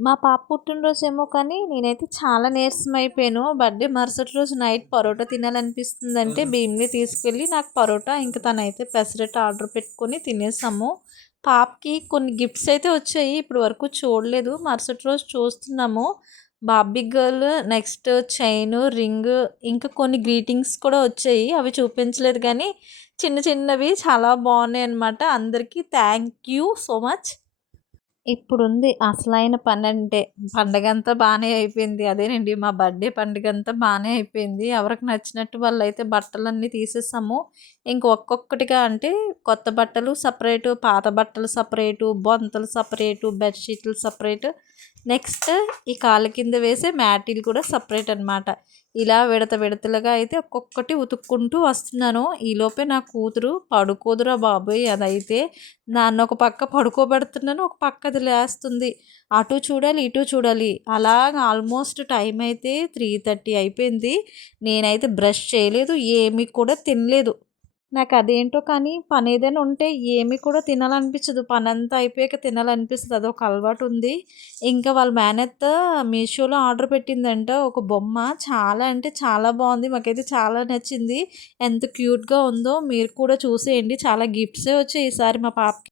మా పాప పుట్టినరోజేమో కానీ నేనైతే చాలా నీరసం అయిపోయాను. బర్త్‌డే మరుసటి రోజు నైట్ పరోటా తినాలనిపిస్తుందంటే భీమ్‌ని తీసుకెళ్ళి నాకు పరోటా ఇంక తనైతే పెసరట్టు ఆర్డర్ పెట్టుకొని తినేసాము. పాపకి కొన్ని గిఫ్ట్స్ అయితే వచ్చాయి. ఇప్పటి వరకు చూడలేదు. మరుసటి రోజు చూస్తున్నాము. Barbie girl, next chain, ring ఇంకా కొన్ని గ్రీటింగ్స్ కూడా వచ్చాయి. అవి చూపించలేదు కానీ చిన్న చిన్నవి చాలా బాగున్నాయన్నమాట. అందరికీ థ్యాంక్ యూ సో మచ్. ఇప్పుడుంది అసలైన పనంటే. పండగంతా బానే అయిపోయింది. అదేనండి మా బర్త్‌డే పండుగంతా బానే అయిపోయింది. ఎవరికి నచ్చినట్టు వాళ్ళైతే బట్టలన్నీ తీసేసాము. ఇంక ఒక్కొక్కటిగా అంటే కొత్త బట్టలు సపరేటు, పాత బట్టలు సపరేటు, బొంతలు సపరేటు, బెడ్‌షీట్లు సపరేటు, నెక్స్ట్ ఈ కాళ్ళ కింద వేసే మ్యాటీలు కూడా సపరేట్ అనమాట. ఇలా విడత విడతలుగా అయితే ఒక్కొక్కటి ఉతుక్కుంటూ వస్తున్నాను. ఈలోపే నా కూతురు పడుకోదురా బాబోయ్! అదైతే దాన్నొక పక్క పడుకోబెడుతున్నాను. ఒక పక్క అది లేస్తుంది. అటు చూడాలి, ఇటు చూడాలి. అలాగా ఆల్మోస్ట్ టైం అయితే 3:30 అయిపోయింది. నేనైతే బ్రష్ చేయలేదు. ఏమి కూడా తినలేదు. నాకదేంటో కానీ పనేదైనా ఉంటే ఏమి కూడా తినాలనిపించదు. పనంతా అయిపోయాక తినాలనిపిస్తది. అదొక అలవాటుంది. ఇంకా వాళ్ళ మేనత్త మీషోలో ఆర్డర్ పెట్టిందంట ఒక బొమ్మ. చాలా అంటే చాలా బావుంది. మాకైతే చాలా నచ్చింది. ఎంత క్యూట్‌గా ఉందో మీరు కూడా చూసేయండి. చాలా గిఫ్ట్సే వచ్చాయి ఈసారి మా పాపకి.